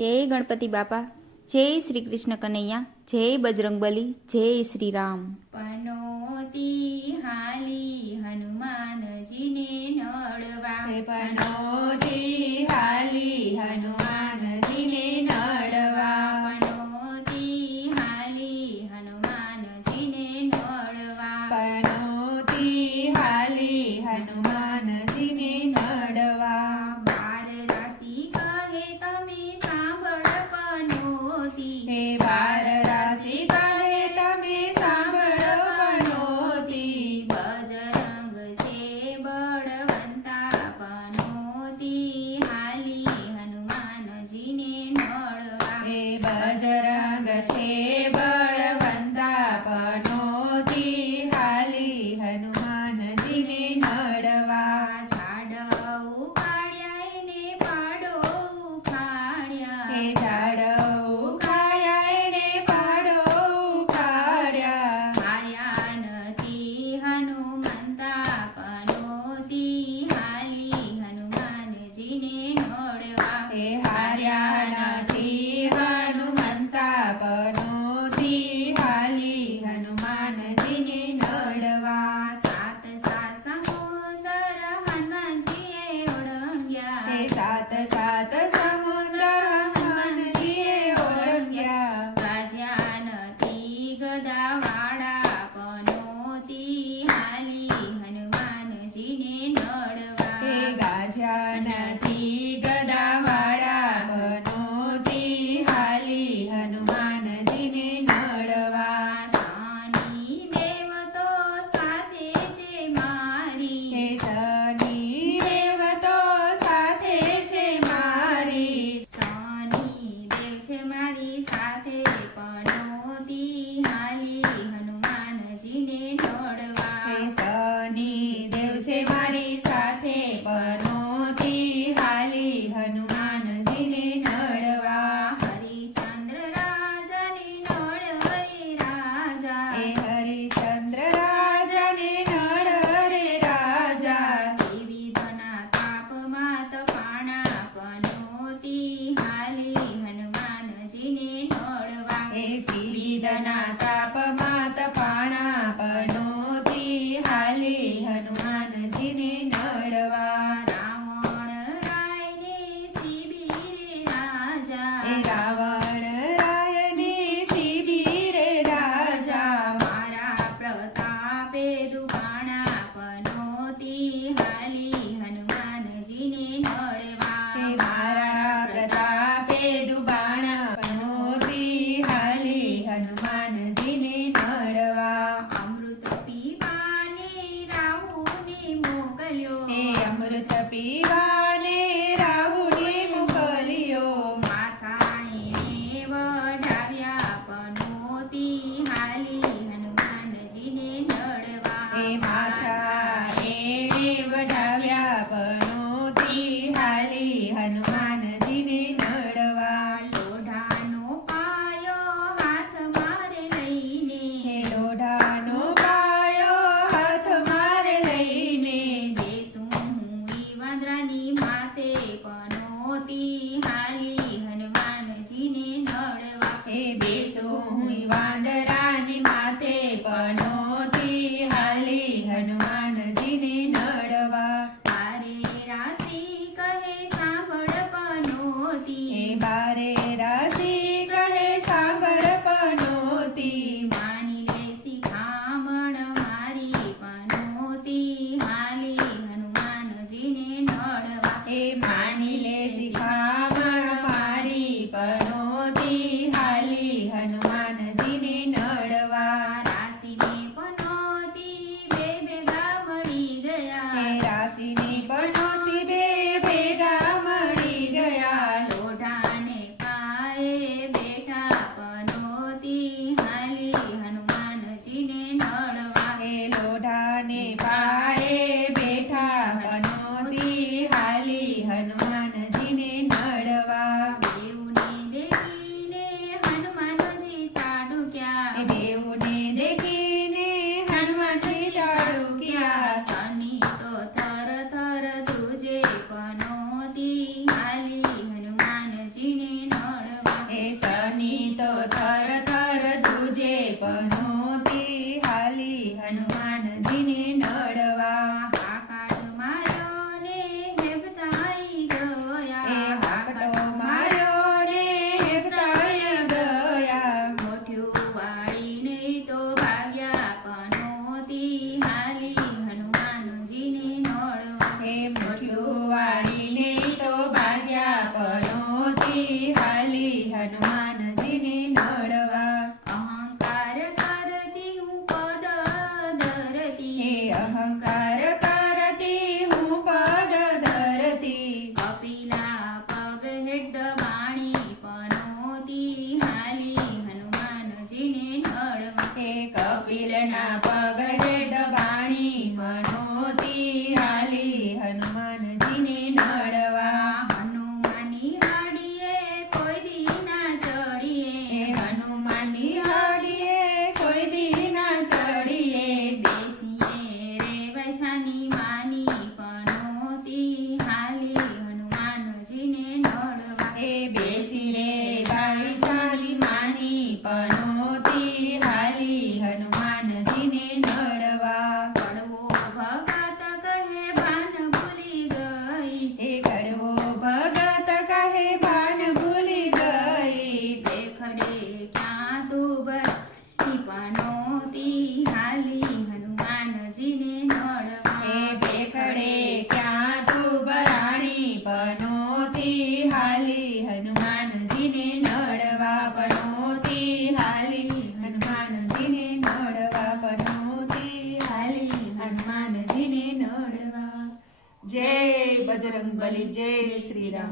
જય ગણપતિ બાપા જય શ્રી કૃષ્ણ કનૈયા જય બજરંગબલી જય શ્રી રામ. પનો છે બળવંતા પનોતી હાલી હનુમાનજીને નડવા. ઝાડ ઉપાડ્યા એને પાડો ઉખાડ્યા सात समुद्र हनुमानजी ओळख्या माझ्यान ती गदा वाडा पनोती हाली हनुमानजीने वीदना तापमात I know. Thank you. પનોતી હાલી હનુમાનજીને નડવા કડવો ભગત કહે ભાન ભૂલી ગઈ. એ કડવો ભગત કહે ભાન ભૂલી ગઈ. બેખડે ક્યાં હનુમાનજીને નડવા જય